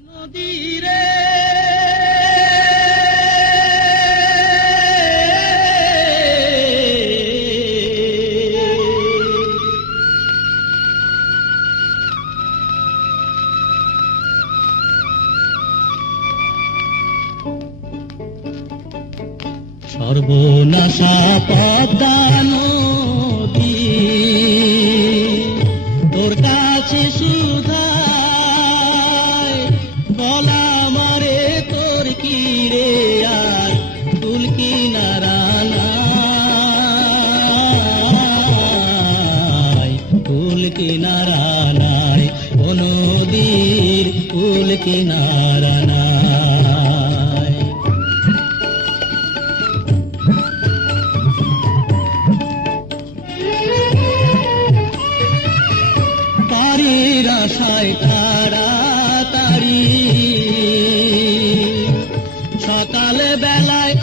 নদীরে। সর্বনাশা পদ্মা কিনারা নাই ও নদীর ফুল কিনারা নাই তারির আশায় তাড়াতাড়ি সকাল বেলায়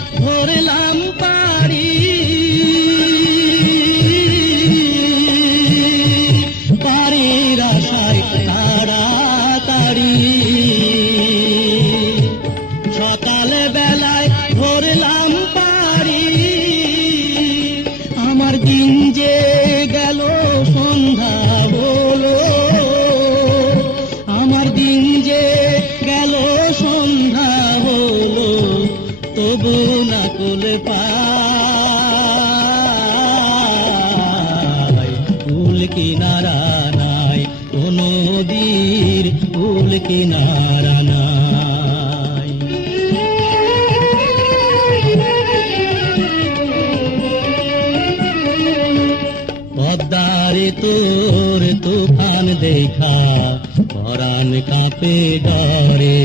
যে গেল সন্ধ্যা হলো আমার দিন যে গেল সন্ধ্যা হলো তবু না কোলে পাই ফুল কিনারা নাই, কোনো নদীর ফুল কিনারা নাই। তোর তুফান দেখা পরাণ কাঁপে ডরে।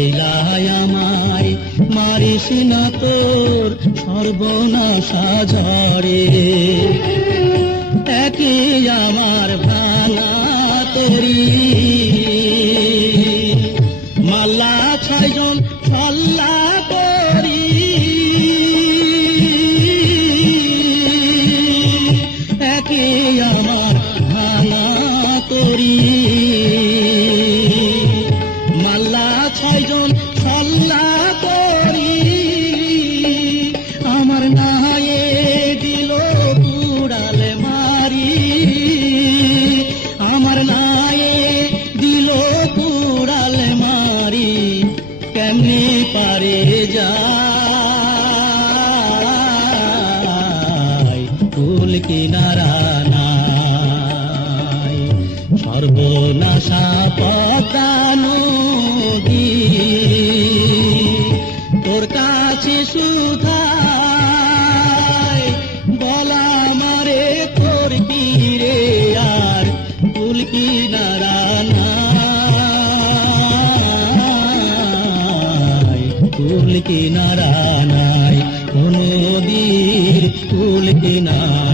এলাই আমায় মারিস না তোর সর্বনাশা ঝরে মাল্লা ছয়জন ছল্লা করি। আমার নায়ে দিল কুড়াল মারি। আমার নায়ে দিল কুড়াল মারি। কেমনি পারে যায় ফুল কিনারা সর্বনাশা পদ্মা নদী। তোর কাছে সুধায় বলা মারে তোর রে আর ফুল কিনারা নাই। ফুল কিনারা নাই, কোন নদীর ফুল কিনারা